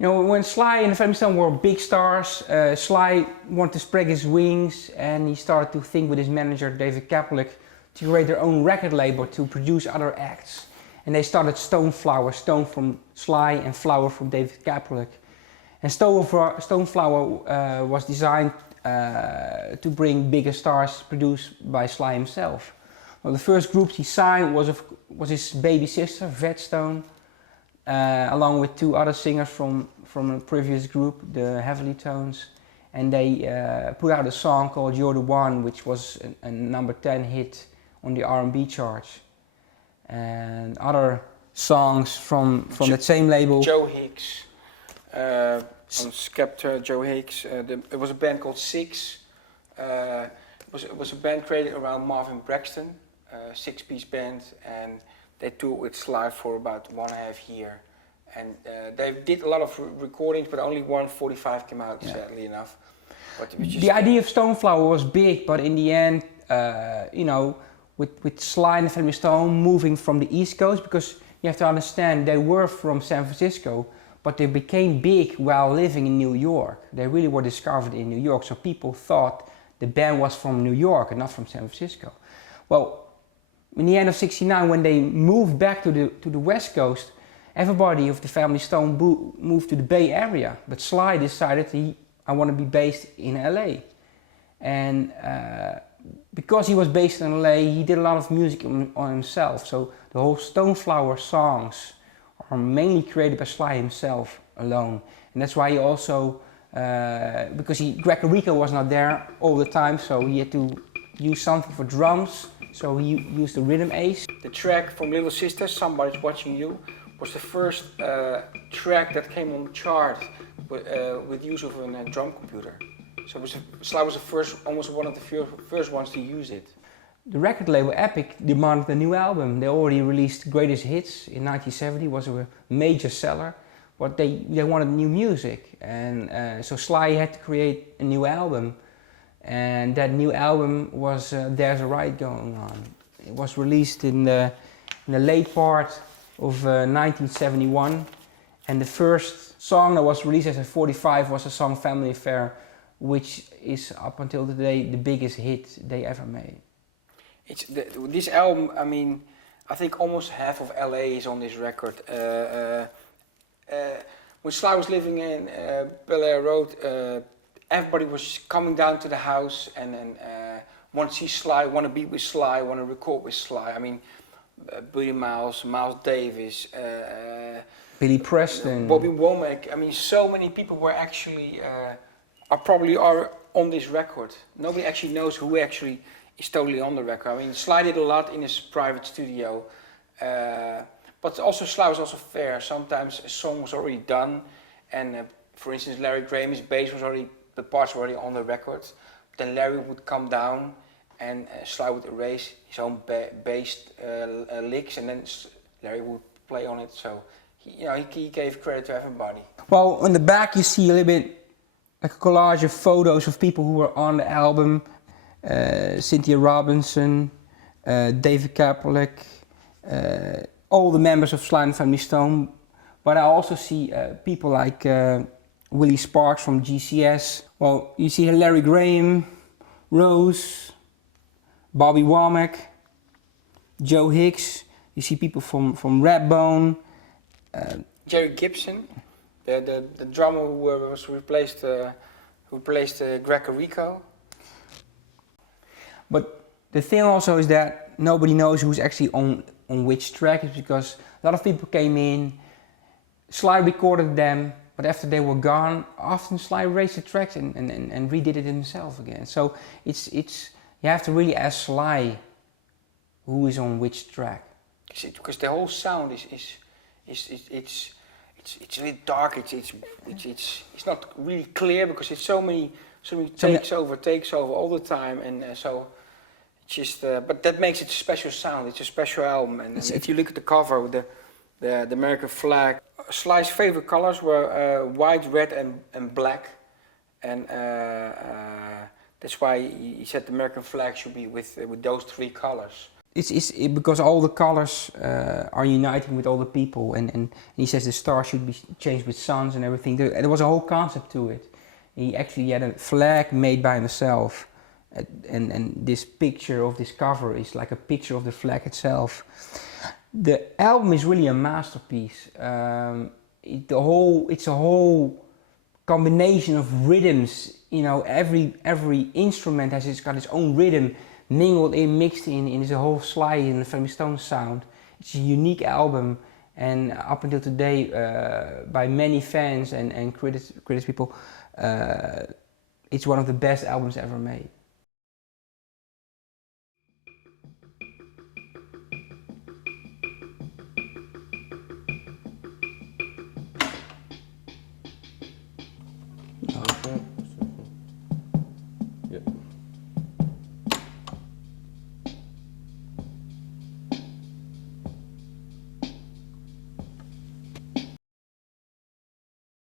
You know, when Sly and the Family Stone were big stars, Sly wanted to spread his wings, and he started to think with his manager David Kaplik to create their own record label to produce other acts. And they started Stoneflower, Stone from Sly and Flower from David Kaplik. And Stoneflower was designed to bring bigger stars produced by Sly himself. Well, the first group he signed was his baby sister, Vet Stone, along with two other singers from a previous group, the Heavenly Tones. And they put out a song called You're the One, which was a number 10 hit on the R&B charts. And other songs from that same label. Joe Hicks, on Skepta, Joe Hicks. It was a band called Six. It was a band created around Marvin Braxton, a six-piece band, and they toured with Sly for about 1.5 years. And they did a lot of recordings, but only 145 came out, sadly enough. But it was just the idea of Stoneflower was big, but in the end, you know, with Sly and the Family Stone moving from the East Coast, because you have to understand they were from San Francisco, but they became big while living in New York. They really were discovered in New York, so people thought the band was from New York and not from San Francisco. Well, in the end of '69, when they moved back to the West Coast, everybody of the Family Stone moved to the Bay Area, but Sly decided I want to be based in LA. And because he was based in LA, he did a lot of music on himself. So the whole Stoneflower songs are mainly created by Sly himself alone. And that's why he also, because Greg Rico was not there all the time, so he had to use something for drums. So he used the rhythm ace. The track from Little Sister, Somebody's Watching You, was the first track that came on the chart with use of a drum computer. So Sly was almost one of the first ones to use it. The record label Epic demanded a new album. They already released Greatest Hits in 1970, was a major seller, but they wanted new music. And so Sly had to create a new album. And that new album was There's a Riot Going On. It was released in the late part of 1971. And the first song that was released as a 45 was the song Family Affair, which is up until today the biggest hit they ever made. This album, I mean, I think almost half of LA is on this record. When Sly was living in Bel Air Road, everybody was coming down to the house and want to see Sly, want to be with Sly, want to record with Sly. I mean, Billy Miles, Miles Davis, Billy Preston, Bobby Womack. I mean, so many people were actually are on this record. Nobody actually knows who actually is totally on the record. I mean, Sly did a lot in his private studio, but also Sly was also fair. Sometimes a song was already done, and for instance, Larry Graham's bass was already, the parts were already on the record. Then Larry would come down, and Sly would erase his own bass licks, and then Larry would play on it. So he gave credit to everybody. Well, on the back you see a little bit like a collage of photos of people who were on the album. Cynthia Robinson, David Kaplik, all the members of Sly and Family Stone. But I also see people like Willie Sparks from GCS. Well, you see Larry Graham, Rose, Bobby Womack, Joe Hicks. You see people from Redbone. Jerry Gibson, the drummer who was replaced Greg Rico. But the thing also is that nobody knows who's actually on which track, is because a lot of people came in, Sly recorded them, but after they were gone, often Sly erased the tracks and redid it himself again. So it's you have to really ask Sly who is on which track. Because the whole sound is it's really dark. It's not really clear because it's so many takes over all the time, and so it's just. But that makes it a special sound. It's a special album, and if you look at the cover with the American flag, Sly's favorite colors were white, red, and black, and that's why he said the American flag should be with those three colors. Because all the colors are uniting with all the people, and he says the star should be changed with suns and everything. There was a whole concept to it. He actually had a flag made by himself, and this picture of this cover is like a picture of the flag itself. The album is really a masterpiece. It's a whole combination of rhythms. You know, every instrument has got its own rhythm mingled in, mixed in the whole Sly and the Family Stone sound. It's a unique album, and up until today, by many fans and critics people, it's one of the best albums ever made.